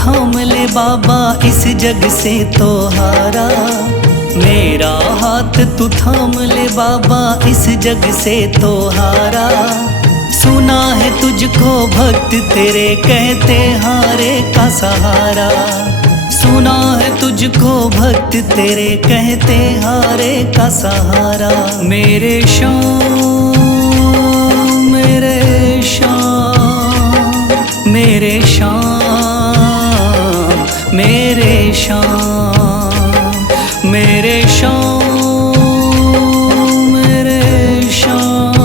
थाम ले बाबा इस जग से तो हारा। मेरा हाथ तू थाम ले बाबा इस जग से तो हारा। सुना है तुझको भक्त तेरे कहते हारे का सहारा। सुना है तुझको भक्त तेरे कहते हारे का सहारा। मेरे श्याम मेरे श्याम मेरे श्याम मेरे श्याम मेरे श्याम मेरे श्याम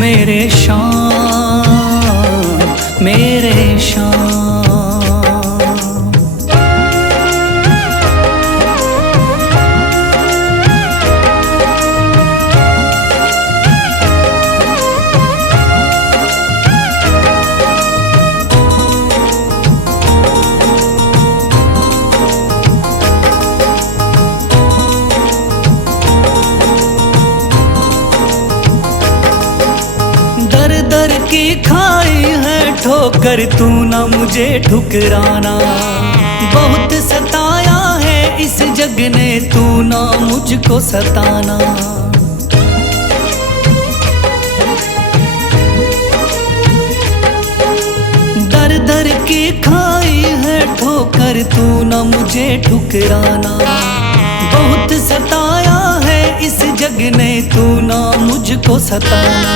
मेरे श्याम मेरे श्याम। दर की खाई है ठोकर तू ना मुझे ठुकराना। बहुत सताया है इस जग ने तू ना मुझको सताना। दर दर की खाई है ठोकर तू ना मुझे ठुकराना। बहुत सताया है इस जग ने तू ना मुझको सताना।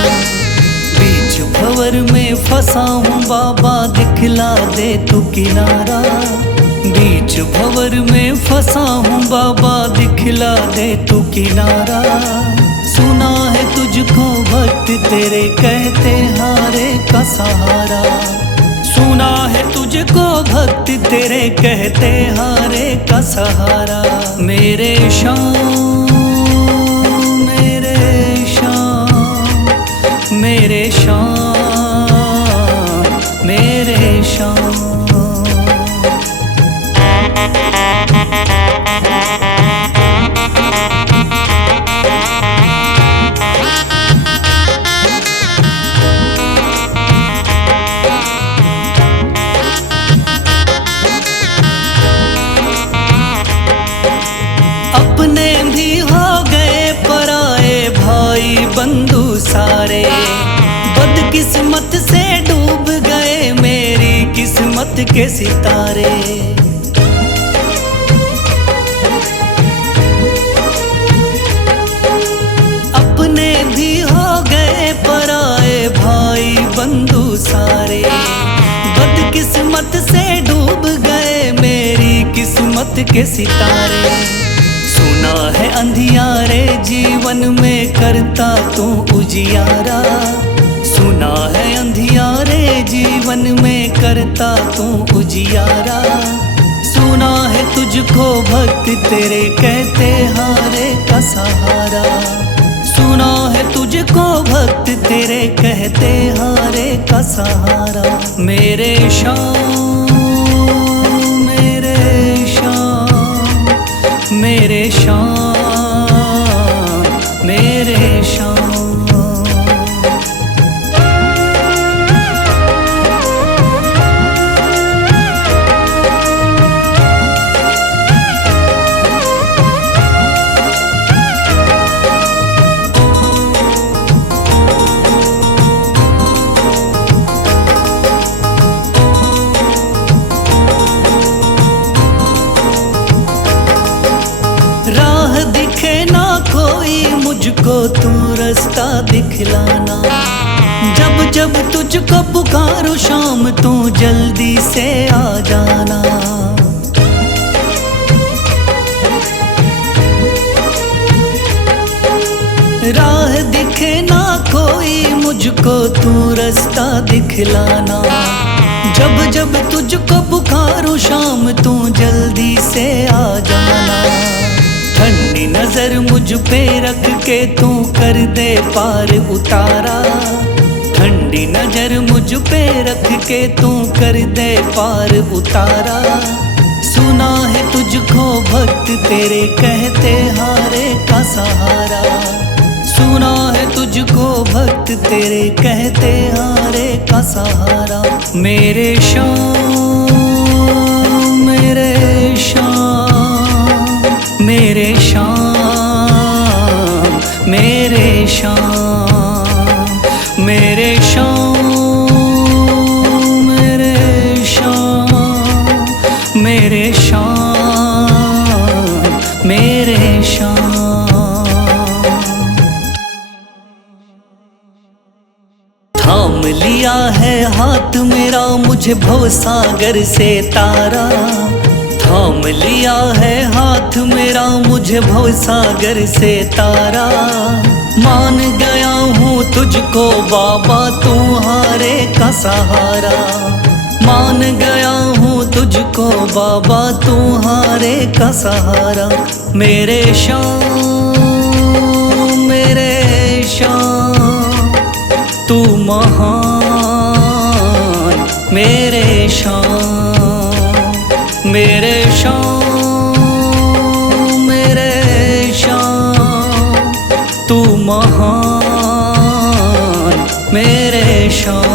बीच भंवर में फंसा हूँ बाबा दिखला दे तू किनारा। बीच भंवर में फंसा हूँ बाबा दिखला दे तू किनारा। सुना है तुझको भक्त तेरे कहते हारे का सहारा। सुना है तुझको भक्त तेरे कहते हारे का सहारा। मेरे श्याम मेरे श्याम मेरे श्याम मेरे श्याम। अपने भी हो गए पराए भाई बंधु सारे। बदकिस्मत से डूब गए मेरी किस्मत के सितारे। अपने भी हो गए पराए भाई बंधु सारे। बदकिस्मत से डूब गए मेरी किस्मत के सितारे। सुना है अंधियारे जीवन में करता तू उजियारा। सुना है अंधियारे जीवन में करता तू उजियारा। सुना है तुझको भक्त तेरे कहते हारे का सहारा। सुना है तुझको भक्त तेरे कहते हारे का सहारा। मेरे श्याम मेरे श्याम मेरे श्याम मेरे श्याम। राह दिखे ना कोई मुझको तू रास्ता दिखलाना। जब जब तुझको पुकारूं शाम तू जल्दी से आ जाना। राह दिखे ना कोई मुझको तू रास्ता दिखलाना। जब जब तुझको पुकारूं शाम तू जल्दी से आ जाना। ठंडी नजर मुझ पे रख के तू कर दे पार उतारा। ठंडी नजर मुझ पे रख के तू कर दे पार उतारा। सुना है तुझको भक्त तेरे कहते हारे का सहारा। सुना है तुझको भक्त तेरे कहते हारे का सहारा। मेरे श्याम शाम मेरे शाम मेरे शाम मेरे शाम मेरे शाम मेरे शाम मेरे शाम। थाम लिया है हाथ मेरा मुझे भवसागर से तारा, थाम लिया है हाथ मेरा मुझे भवसागर से तारा। मान गया हूँ तुझको बाबा तुम्हारे का सहारा, मान गया हूँ तुझको बाबा तुम्हारे का सहारा। मेरे शाम मेरे शाम तू महान, मेरे शाम मेरे शाम मेरे शाम तू महान, मेरे शाम।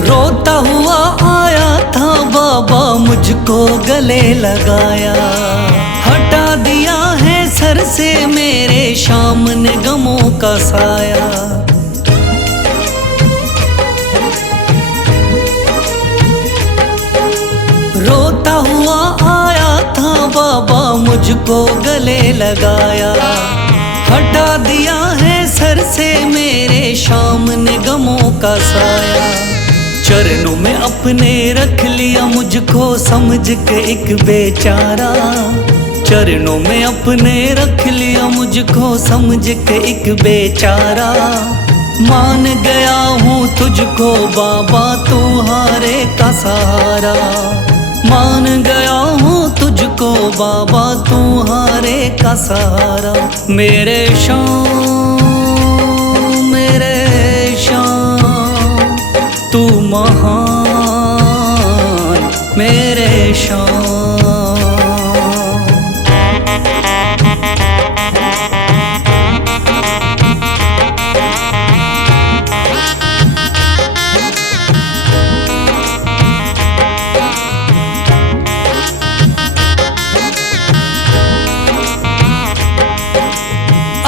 रोता हुआ आया था बाबा मुझको गले लगाया, हटा दिया है सर से मेरे शाम ने गमों का साया। रोता हुआ आया था बाबा मुझको गले लगाया, हटा दिया है सर से मेरे शाम ने गमों का साया। चरणों में अपने रख लिया मुझको समझ के एक बेचारा, चरणों में अपने रख लिया मुझको समझ के एक बेचारा। मान गया हूँ तुझको बाबा तुम्हारे का सहारा, मान गया हूँ तुझको बाबा तुम्हारे का सहारा। मेरे शाम मेरे शाम तू महान, मेरे शाम।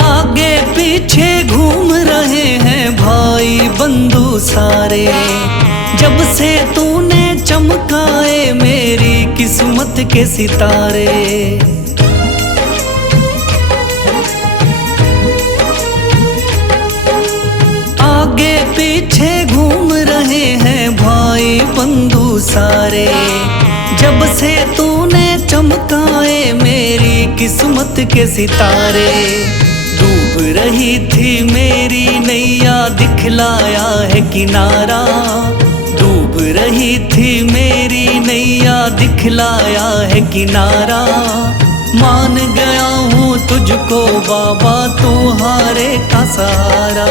आगे पीछे घूम रहे हैं भाई बंधु सारे, जब से तूने चमकाए मेरी किस्मत के सितारे। आगे पीछे घूम रहे हैं भाई बंधु सारे, जब से तूने चमकाए मेरी किस्मत के सितारे। डूब रही थी मेरी नैया दिखलाया है किनारा, डूब रही थी मेरी नैया दिखलाया है किनारा। मान गया हूँ तुझको बाबा तुम्हारे का सहारा,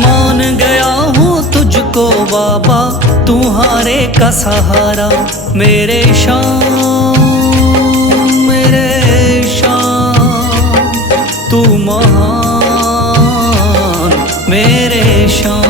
मान गया हूँ तुझको बाबा तुम्हारे का सहारा। मेरे शाम मेरे शाम तू महान, मेरे शाम।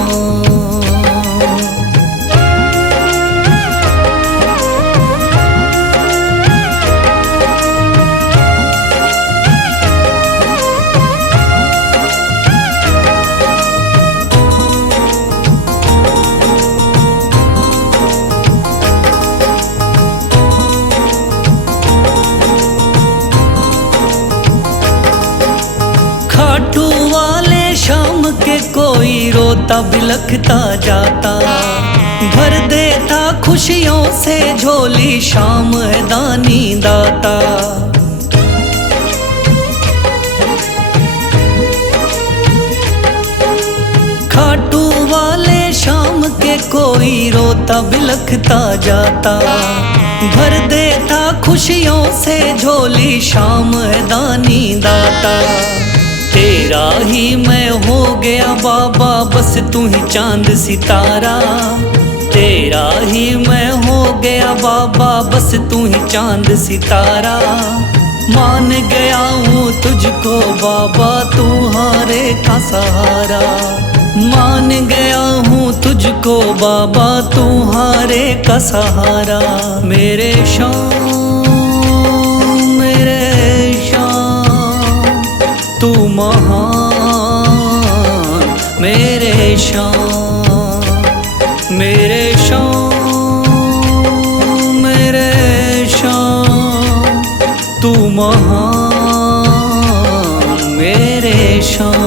खाटू वाले शाम के कोई रोता बिलखता जाता, भर देता खुशियों से झोली शाम है दानी दाता। खाटू वाले शाम के कोई रोता बिलखता जाता, भर देता खुशियों से झोली शाम है दानी दाता। तेरा ही मैं हो गया बाबा, बस तू ही चांद सितारा। तेरा ही मैं हो गया बाबा, बस तू ही चांद सितारा। मान गया हूँ तुझको बाबा, तू हारे का सहारा। मान गया हूँ तुझको बाबा, तू हारे का सहारा। मेरे शाम मेरे शाम तू महान। मेरे शाम मेरे शाम मेरे शाम तू महान। मेरे शाम।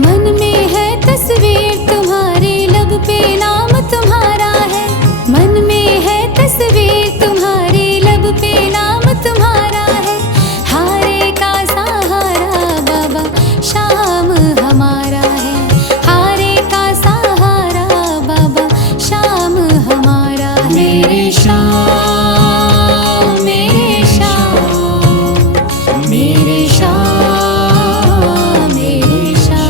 मन में है तस्वीर तुम्हारी, लब पे नाम तुम्हारा है। मन में है तस्वीर तुम्हारी, लब पे नाम तुम्हारा है। हारे का सहारा बाबा शाम हमारा है। हारे का सहारा बाबा शाम हमारा है। मेरे शाम मेरे शाम मेरे शाम मेरे शाम।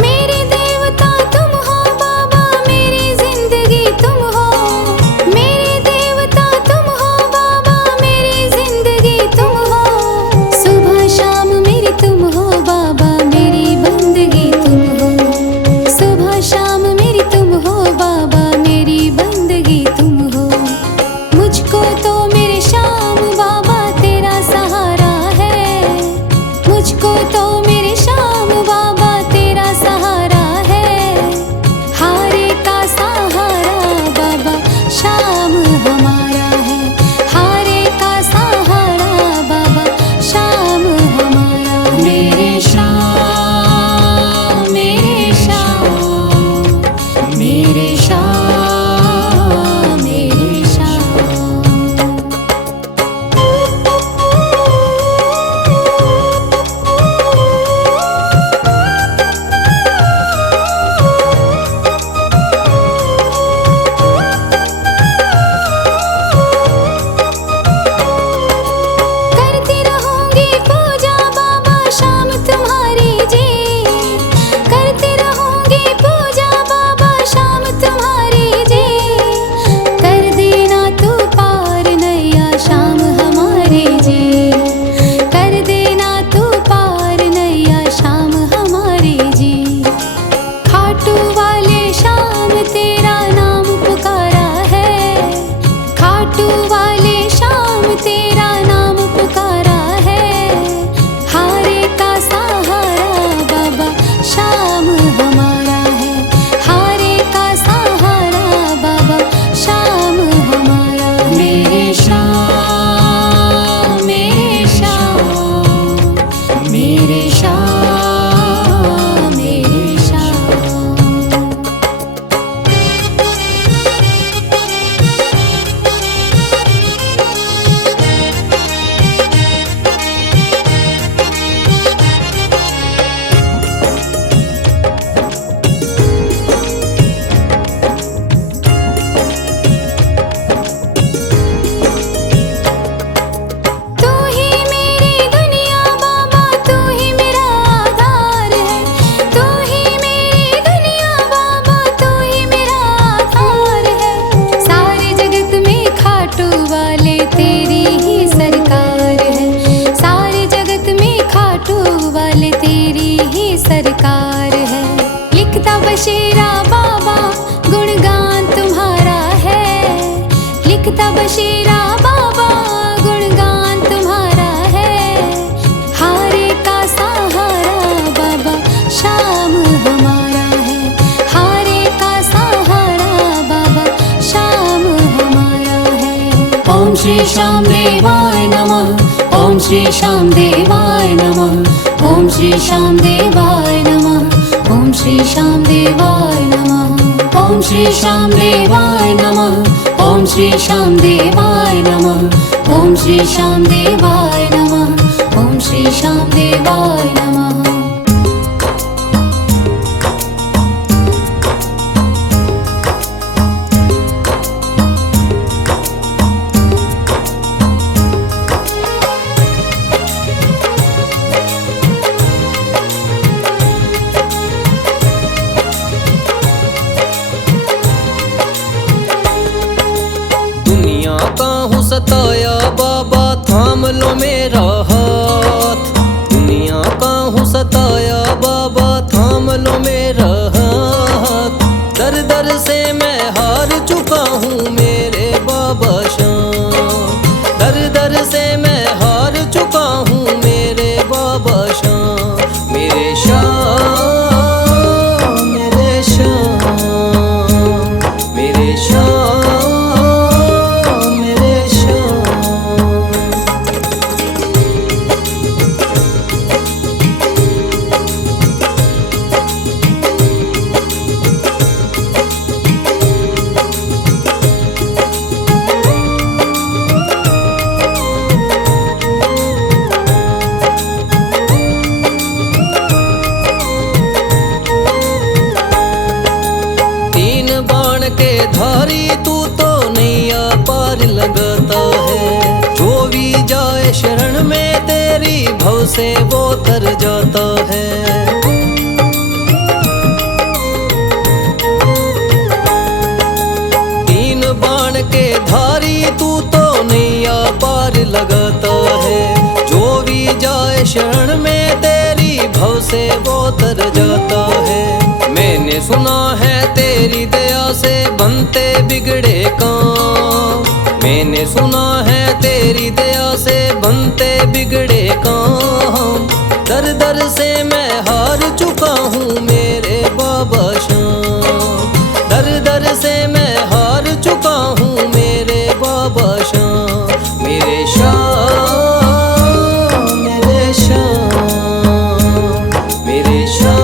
मेरे देवता तुम हो बाबा, मेरी जिंदगी तुम हो। मेरे देवता तुम हो बाबा, मेरी जिंदगी तुम हो। सुबह शाम मेरी तुम हो बाबा, मेरी बंदगी तुम हो। सुबह शाम मेरी तुम हो बाबा, मेरी बंदगी तुम हो। मुझको तो मेरे शाम बाबा तेरा सहारा है। मुझको तो मेरे शाम बाबा तेरा सहारा है। हारे का सहारा बाबा शाम हमारा है। हारे का सहारा बाबा शाम हमारा है। मेरे शाम मेरे शाम मेरे शाम मेरे शाम। करती रहूंगी पूजा बाबा शाम तुम्हारी जी। करती रहूंगी पूजा बाबा शाम तुम्हारी जी। कर देना तू पार नैया शाम हमारे जी। कर देना तू पार नैया शाम हमारे जी। खाटू वाले शाम तेरा नाम पुकारा है। खाटू वाले शाम तेरा नाम पुकारा है। हारे का सहारा बाबा शाम हमारा है। हारे का सहारा बाबा शाम हमारा है। मेरे शाम मेरे शाम मेरे शाम मेरे शाम। तू ही मेरी दुनिया बाबा, तू ही मेरा आधार है। तू ही मेरी दुनिया बाबा, तू ही मेरा आधार है। सारे जगत में खाटू वाले तेरी ही सरकार है। सारे जगत में खाटू वाले तेरी ही सरकार है। लिखता बशीरा बाबा गुणगान तुम्हारा है। लिखता बशीरा बाबा गुणगान तुम्हारा है। हारे का सहारा ओम श्री श्याम देवाय नमः। ओम श्री श्याम देवाय नमः। ओम श्री श्याम देवाय नमः। ओम श्री श्याम देवाय नमः। ओम श्री श्याम देवाय नमः। ओम श्री श्याम देवाय नमः। ओम श्री श्याम देवाय नमः। ओम श्री श्याम देवाय नमः। सताया बाबा थाम लो मेरा हाथ। दुनिया का हूँ सताया बाबा थाम लो मेरा हाथ। दर दर से मैं हार चुका हूँ मेरे बाबा श्याम। दर दर से मैं हार चुका हूँ मेरे बाबा श्याम। मेरे श्याम मेरे श्याम मेरे श्याम। धारी तू तो नैया पार लगाता है। जो भी जाए शरण में तेरी भव से वो तर जाता है। तीन बाण के धारी तू तो नैया पार लगाता है। जो भी जाए शरण में तेरी भव से वो तर जाता है। मैंने सुना है तेरी दया से बनते बिगड़े काम। मैंने सुना है तेरी दया से बनते बिगड़े काम। दर दर से मैं हार चुका हूँ मेरे बाबा श्याम। दर दर से मैं हार चुका हूँ मेरे बाबा श्याम। मेरे श्याम मेरे श्याम मेरे श्याम।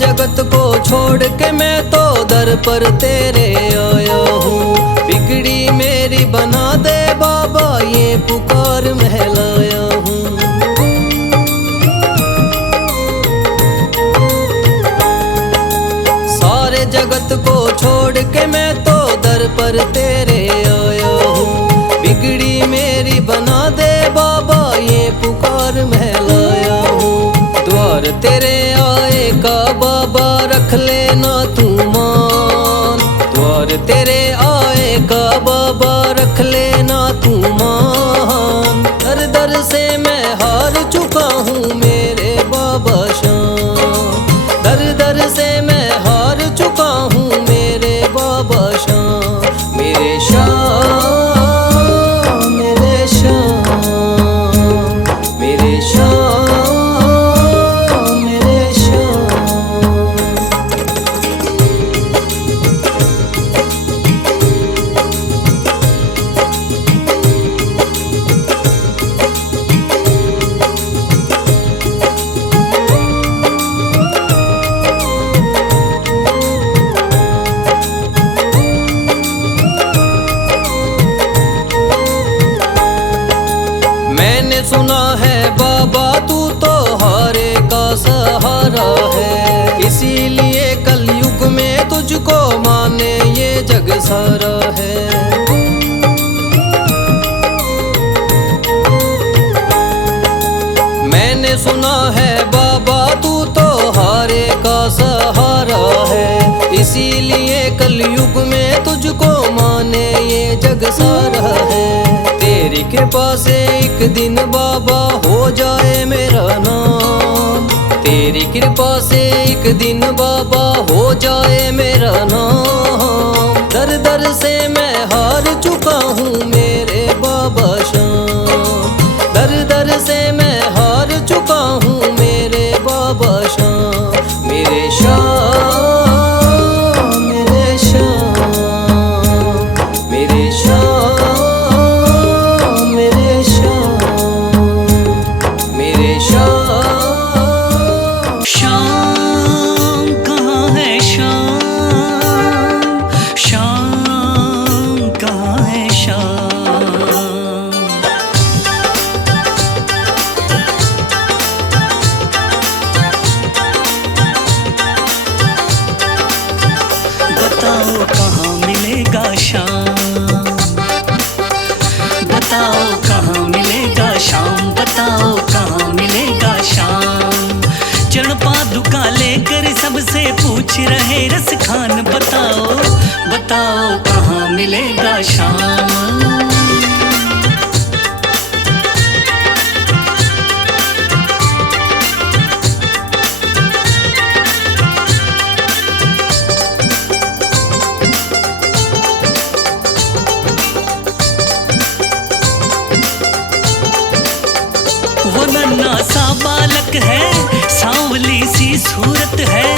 जगत को छोड़ के मैं तो दर पर तेरे आया हूँ। बिगड़ी मेरी बना दे बाबा ये पुकार महलाया हूँ। सारे जगत को छोड़ के मैं तो दर पर तेरे आया हूँ। बिगड़ी मेरी बना दे बाबा ये पुकार महलाया हूँ। द्वार तेरे आए का बाबा रख लेना तू मान। द्वार तेरे आए का बाबा रख लेना तू मान। दर दर से मैं हार चुका हूँ मेरे बाबा श्याम। दर दर से मैं हार चुका हूँ मेरे बाबा श्याम। मेरे श्याम मेरे श्याम मेरे श्याम। मैंने सुना है बाबा तू तो हारे का सहारा है। इसीलिए कलयुग में तुझको माने ये जग सारा है। मैंने सुना है बाबा तू तो हारे का सहारा है। इसीलिए कलयुग में तुझको माने ये जग सारा है। तेरी कृपा से एक दिन बाबा हो जाए मेरा नाम। तेरी कृपा से एक दिन बाबा हो जाए मेरा नाम। दर दर से मैं हार चुका हूँ मेरे बाबा श्याम। दर दर से मैं हार चुका हूँ मेरे बाबा श्याम। मेरे श्याम, मेरे श्याम, मेरे श्याम, मेरे श्याम, मेरे श्याम। श्याम कहाँ है श्याम, श्याम कहाँ है श्याम। बताओ कहाँ मिलेगा श्याम, बताओ कहाँ मिलेगा श्याम, बताओ कहाँ मिलेगा श्याम। चरण पादुका लेकर सबसे पूछ रहे रस खान, बताओ बताओ कहाँ मिलेगा श्याम। वो नन्हा सा बालक है, सांवली सी सूरत है,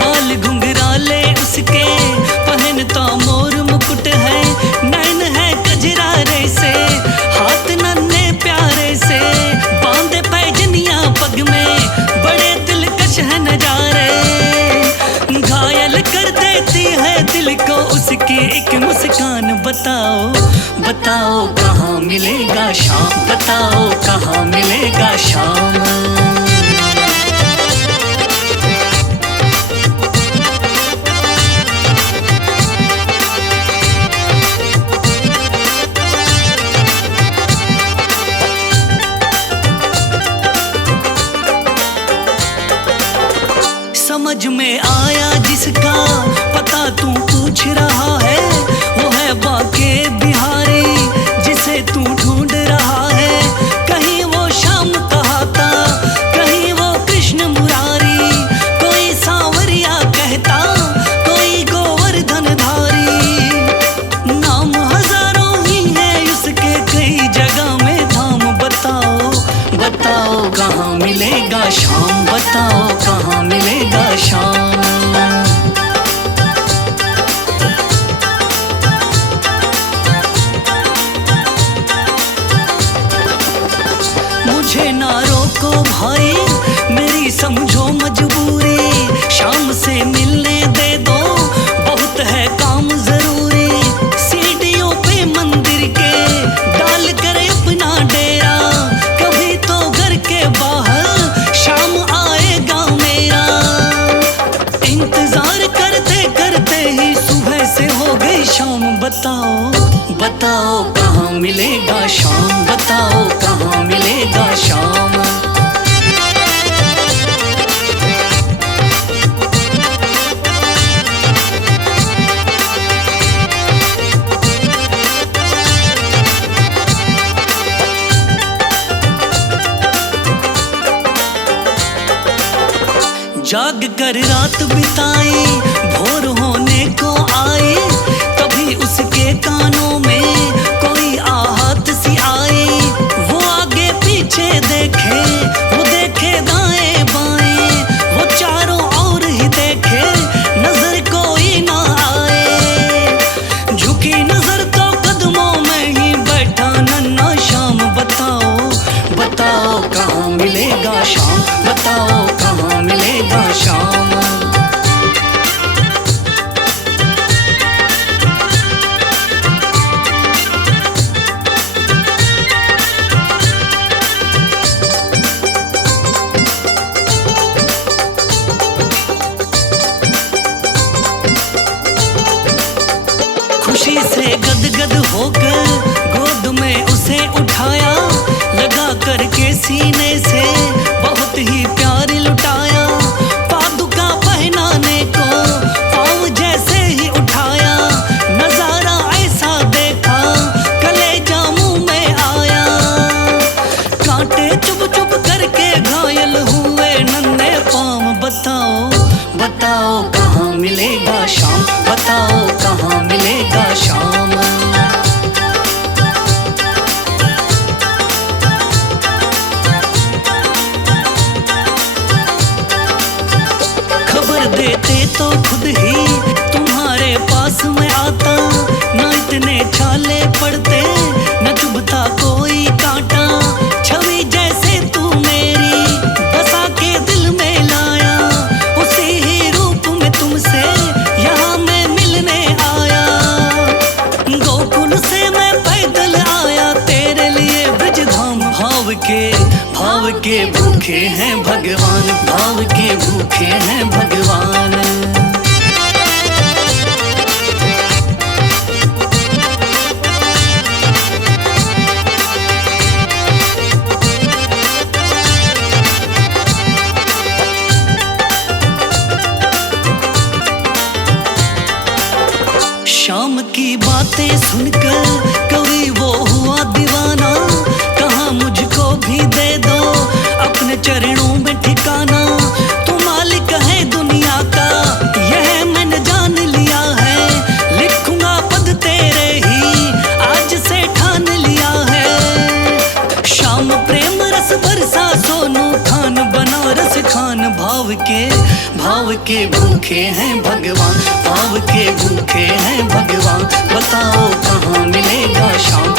बाल घुंघराले उसके, पहनता मोर मुकुट है, नैन है कजरारे से, हाथ नन्हे प्यारे से, बांधे पैजनिया पग में, बड़े दिलकश है नजारे, घायल कर देती है दिल को उसकी एक मुस्कान। बताओ बताओ कहाँ मिलेगा श्याम, बताओ कहाँ मिलेगा श्याम। समझ में आया जिसका पता तू पूछ रहा है, वो है बाके बिहारी जिसे तू ढूंढ रहा है। कहीं वो श्याम कहाता, कहीं वो कृष्ण मुरारी, कोई सांवरिया कहता, कोई गोवर्धन धारी। नाम हजारों ही है उसके, कई जगह में धाम। बताओ बताओ कहाँ मिलेगा श्याम, बताओ कहाँ मिलेगा श्याम। मुझे ना रोको भाई, मेरी समझो मजबूरी, शाम से मिलने दे दो, बहुत है काम जरूरी। सीढ़ियों पे मंदिर के डाल कर अपना डेरा, कभी तो घर के बाहर शाम आएगा मेरा। इंतजार करते करते ही सुबह से हो गई शाम। बताओ बताओ कहाँ मिलेगा श्याम, बताओ कहाँ मिलेगा श्याम। जाग कर रात बिताई, भोर होने को आई, तभी उसके कानों में कोई आहट सी आई। वो आगे पीछे देखे, वो देखे दाएं बाएं, वो चारों ओर ही देखे, नजर कोई ना आए। झुकी नजर तो कदमों में ही बैठा नन्हा श्याम। बताओ बताओ कहाँ मिलेगा श्याम, बताओ कहाँ मिलेगा श्याम। खुशी से गदगद होकर गोद में उसे उठाया, लगा करके सीने से बहुत ही प्यार लुटाया। पादुका पहनाने को पाँव जैसे ही उठाया, नजारा ऐसा देखा कलेजा मुंह में आया। कांटे चुभ चुभ करके घायल हुए नन्हे पाँव। बताओ कहाँ मिलेगा शाम, बताओ कहाँ मिलेगा शाम। खबर देते तो खुद ही तुम्हारे पास में आता, ना इतने छाले पड़ते न चुभता कोई कांटा। छवि जैसे तू मेरी बसा के दिल में लाया, उसी ही रूप में तुमसे यहाँ मैं मिलने आया। गोकुल से मैं पैदल आया तेरे लिए ब्रजधाम। भाव के भूखे हैं भगवान, भाव के भूखे हैं भगवान। शाम की बातें सुनकर कभी वो हुआ दीवाना, कहाँ मुझको भी दे दो अपने चरणों में ठिकाना। तू मालिक है दुनिया का यह मैंने जान लिया है, लिखूंगा पद तेरे ही आज से ठान लिया है। शाम प्रेम रस बरसा सोनू खान बनारस खान। भाव के भूखे हैं भगवान, भाव के भूखे हैं भगवान। बताओ कहाँ मिलेगा शाम,